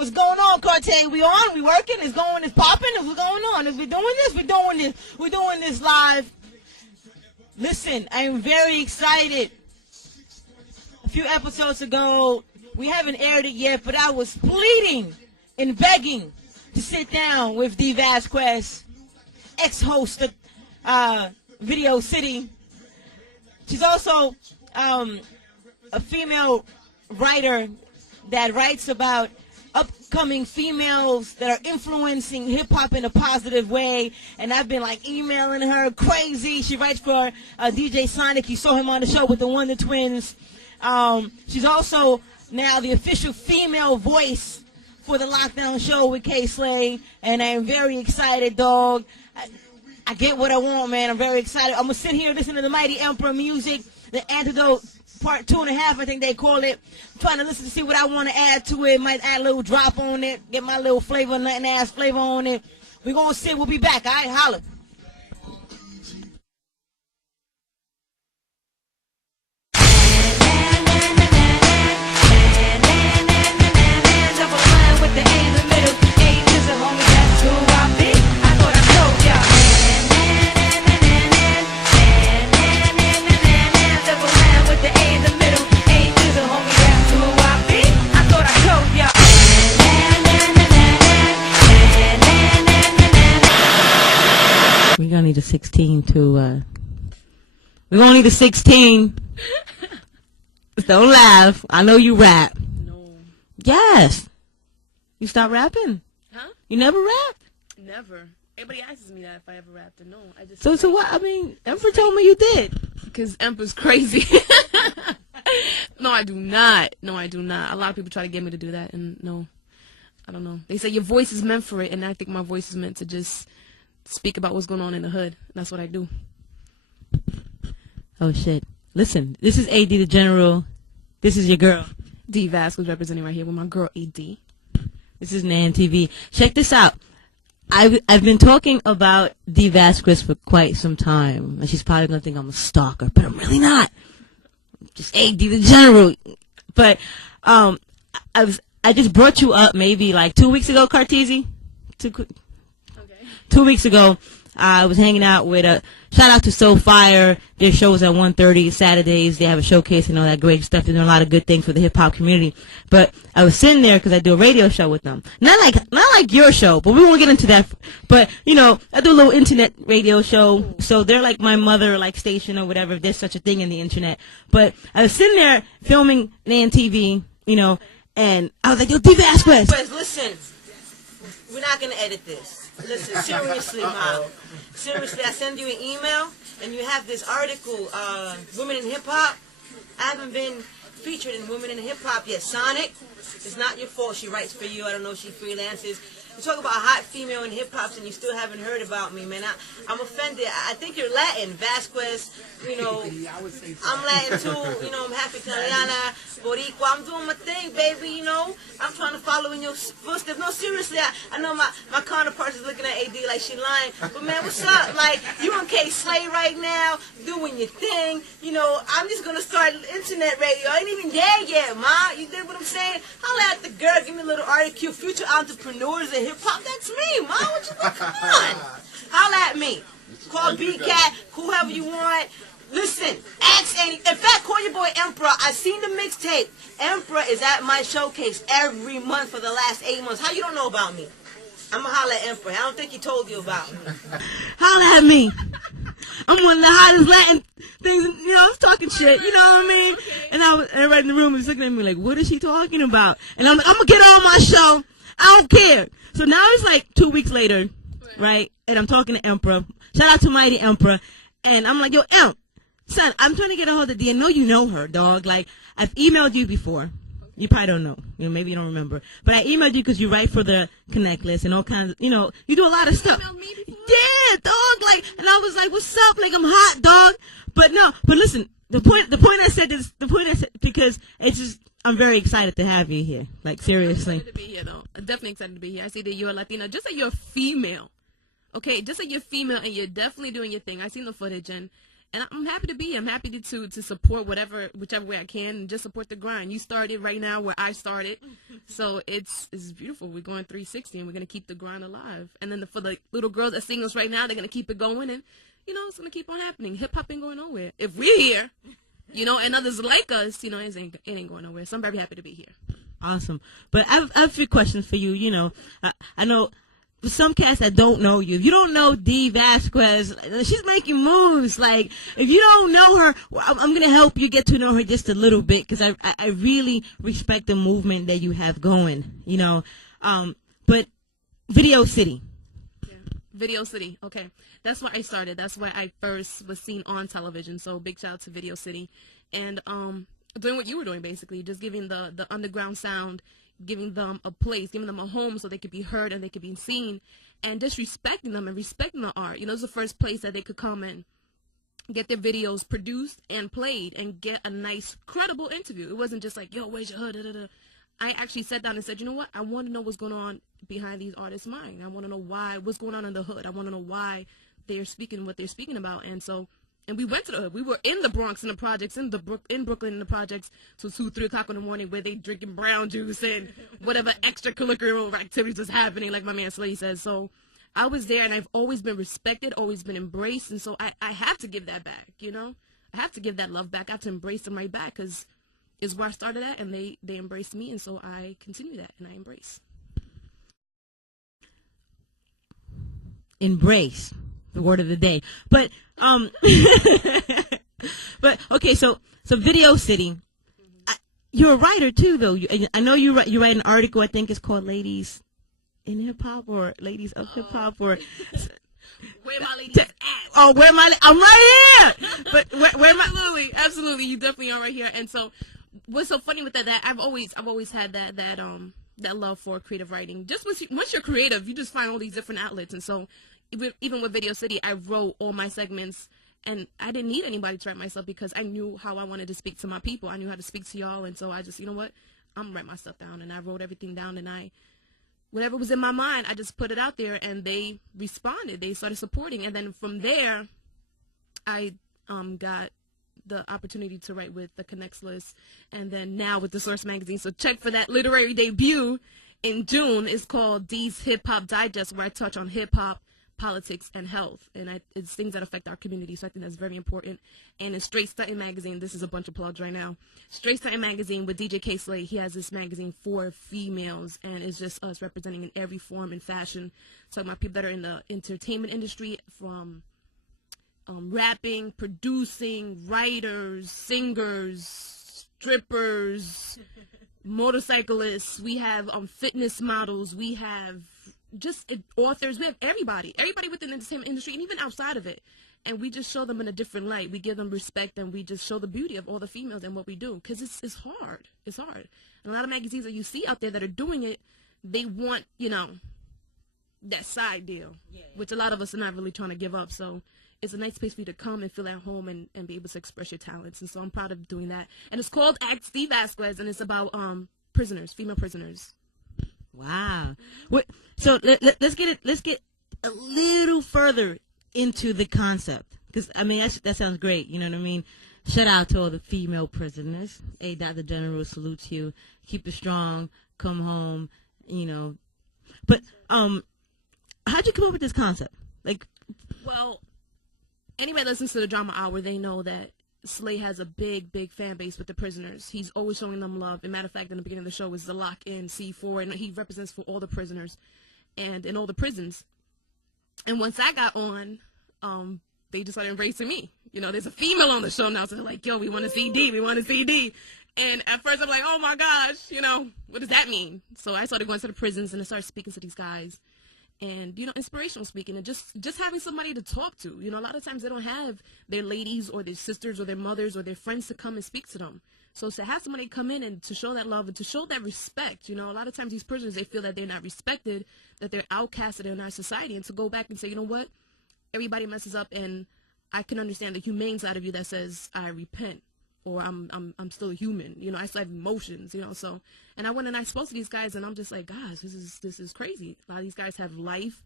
What's going on, Cartier? We on? We working? It's going? It's popping? What's going on? Is we doing this? We're doing this. We're doing this live. Listen, I am very excited. A few episodes ago, we haven't aired it yet, but I was pleading and begging to sit down with Dee Vasquez, ex-host of Video City. She's also a female writer that writes about upcoming females that are influencing hip-hop in a positive way, and I've been like emailing her crazy. She writes for DJ Sonic. You saw him on the show with the Wonder Twins. She's also now the official female voice for the Lockdown Show with K-Slay, and I am very excited, dog. I get what I want, man. I'm very excited. I'm going to sit here and listen to the Mighty Emperor music, the Antidote Part 2.5, I think they call it. I'm trying to listen to see what I want to add to it. Might add a little drop on it, get my little flavor, nothing ass flavor on it. We're going to sit. We'll be back. All right, holla. We're gonna need a 16 to we're gonna need a 16. Don't laugh. I know you rap. No. Yes. You stop rapping? Huh? You never rapped? Never. Everybody asks me that if I ever rapped, and no, I just. So what? I mean, Emperor told me you did. Because Emperor's crazy. No, I do not. No, I do not. A lot of people try to get me to do that, and no, I don't know. They say your voice is meant for it, and I think my voice is meant to just speak about what's going on in the hood. That's what I do. Oh shit! Listen, this is A.D The General. This is your girl Dee Vasquez representing right here with my girl A.D. This is NANTV. Check this out. I've been talking about Dee Vasquez for quite some time, and she's probably gonna think I'm a stalker, but I'm really not. I'm just A.D The General. But I just brought you up maybe like 2 weeks ago, Cartesi. 2 weeks ago, I was hanging out with shout out to So Fire. Their shows at 1:30 Saturdays. They have a showcase and all that great stuff. They're doing a lot of good things for the hip hop community. But I was sitting there because I do a radio show with them. Not like your show, but we won't get into that. But you know, I do a little internet radio show, so they're like my mother like station or whatever. If there's such a thing in the internet. But I was sitting there filming NANTV, you know, and I was like, yo, Dee Vasquez. Listen, we're not gonna edit this. Listen, seriously, Mom. Seriously, I send you an email, and you have this article, Women in Hip Hop. I haven't been featured in Women in Hip Hop yet. Sonic, it's not your fault. She writes for you. I don't know if she freelances. You talk about a hot female in hip hop, and you still haven't heard about me, man. I'm offended. I think you're Latin, Vasquez. You know, I'm Latin too. You know, I'm half Italiana, Boricua. I'm doing my thing, baby. You know, I'm trying to follow in your footsteps. No, seriously, I know my counterparts is looking at AD like she lying. But man, what's up? Like, you and K-Slay right now, doing your thing. You know, I'm just gonna start internet radio. I ain't even there yet, ma. You dig what I'm saying? Holla at the girl. Give me a little article. Future entrepreneurs in hip hop. That's me, ma. What you think? Come on. Holla at me. Call B-Cat, whoever you want. Listen, ask any. In fact, call your boy Emperor. I seen the mixtape. Emperor is at my showcase every month for the last 8 months. How you don't know about me? I'ma holla at Emperor. I don't think he told you about me. Holla at me. I'm one of the hottest Latin things. You know, I was talking shit. You know what I mean? And everybody in the room was looking at me like, what is she talking about? And I'm like, I'm gonna get on my show. I don't care. So now it's like 2 weeks later, right? And I'm talking to Emperor. Shout out to Mighty Emperor. And I'm like, yo, Emp, son, I'm trying to get a hold of Dee. I know you know her, dog. Like, I've emailed you before. You probably don't know. You know, maybe you don't remember. But I emailed you because you write for the Connect list and all kinds of, you know, you do a lot of stuff. Yeah, dog. Like, and I was like, what's up? Like, I'm hot, dog. But no, but listen, the point I said is, because it's just, I'm very excited to have you here. Like, seriously. I'm excited to be here, though. I'm definitely excited to be here. I see that you're a Latina. Just that you're female. Okay, just that you're female and you're definitely doing your thing. I seen the footage and And I'm happy to be here. I'm happy to support whichever way I can, and just support the grind. You started right now where I started, so it's beautiful. We're going 360, and we're gonna keep the grind alive. And then for the little girls that sing us right now, they're gonna keep it going, and it's gonna keep on happening. Hip hop ain't going nowhere if we're here, and others like us. It ain't going nowhere. So I'm very happy to be here. Awesome. But I have a few questions for you. I know. For some cats that don't know you, if you don't know Dee Vasquez, she's making moves. Like, if you don't know her, I'm going to help you get to know her just a little bit, because I really respect the movement that you have going, But Video City. Yeah. Video City. Okay. That's where I started. That's where I first was seen on television. So big shout out to Video City. And doing what you were doing, basically, just giving the underground sound, giving them a place, giving them a home so they could be heard and they could be seen, and just respecting them and respecting the art. It's the first place that they could come and get their videos produced and played and get a nice, credible interview. It wasn't just like, yo, where's your hood? Da, da, da. I actually sat down and said, you know what? I want to know what's going on behind these artists' mind. I want to know what's going on in the hood. I want to know why they're speaking what they're speaking about. And we went to the hood. We were in the Bronx in the projects, in Brooklyn in the projects till 2, 3 o'clock in the morning, where they drinking brown juice and whatever extracurricular activities was happening, like my man Slay says. So I was there, and I've always been respected, always been embraced, and so I have to give that back, I have to give that love back. I have to embrace them right back, because it's where I started at, and they embraced me, and so I continue that, and I embrace. Embrace. The word of the day. But but okay, so Video City. You're a writer too, though. I know you write an article. I think it's called "Ladies in Hip Hop" or "Ladies of Hip Hop" or where my ladies at? Oh, I'm right here. But where absolutely, you definitely are right here. And so, what's so funny with that I've always had that love for creative writing. Just once you're creative, you just find all these different outlets, and so. Even with Video City, I wrote all my segments, and I didn't need anybody to write myself, because I knew how I wanted to speak to my people. I knew how to speak to y'all, and so I just, I'm gonna write my stuff down, and I wrote everything down, and whatever was in my mind, I just put it out there, and they responded. They started supporting, and then from there, I got the opportunity to write with the Connects list, and then now with the Source magazine. So check for that literary debut in June. It's called Dee's Hip Hop Digest, where I touch on hip hop, politics, and health, and it's things that affect our community, so I think that's very important. And in Straight Stuntin' magazine, this is a bunch of plugs right now, Straight Stuntin' magazine with DJ K Slay, he has this magazine for females, and it's just us representing in every form and fashion, talking about people that are in the entertainment industry, from rapping, producing, writers, singers, strippers, motorcyclists, we have fitness models, we have just authors, we have everybody within the entertainment industry, and even outside of it, and we just show them in a different light. We give them respect, and we just show the beauty of all the females and what we do, because it's hard. And a lot of magazines that you see out there that are doing it, they want that side deal, which a lot of us are not really trying to give up. So it's a nice place for you to come and feel at home and be able to express your talents, and so I'm proud of doing that. And it's called Dee Vasquez, and it's about prisoners, female prisoners. Wow. So let's get a little further into the concept, because that sounds great. You know what I mean? Shout out to all the female prisoners. A.D The General salutes you. Keep it strong. Come home. But how'd you come up with this concept? Well, anybody that listens to the Drama Hour, they know that Slay has a big fan base with the prisoners. He's always showing them love. As a matter of fact, in the beginning of the show was the lock-in C4, and he represents for all the prisoners and in all the prisons. And once I got on, they just started embracing me. There's a female on the show now, so they're like, yo, we want to see Dee, And at first I'm like, oh my gosh, what does that mean? So I started going to the prisons, and I started speaking to these guys. And, inspirational speaking, and just having somebody to talk to. A lot of times they don't have their ladies or their sisters or their mothers or their friends to come and speak to them. So to have somebody come in and to show that love and to show that respect, a lot of times these prisoners, they feel that they're not respected, that they're outcasted in our society, and to go back and say, you know what, everybody messes up, and I can understand the humane side of you that says, I repent, or I'm still human, I still have emotions, so, and I went and I spoke to these guys, and I'm just like, gosh, this is crazy. A lot of these guys have life,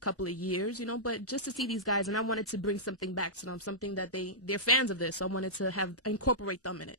couple of years, you know, but just to see these guys, and I wanted to bring something back to them, something that they're fans of this, so I wanted to incorporate them in it.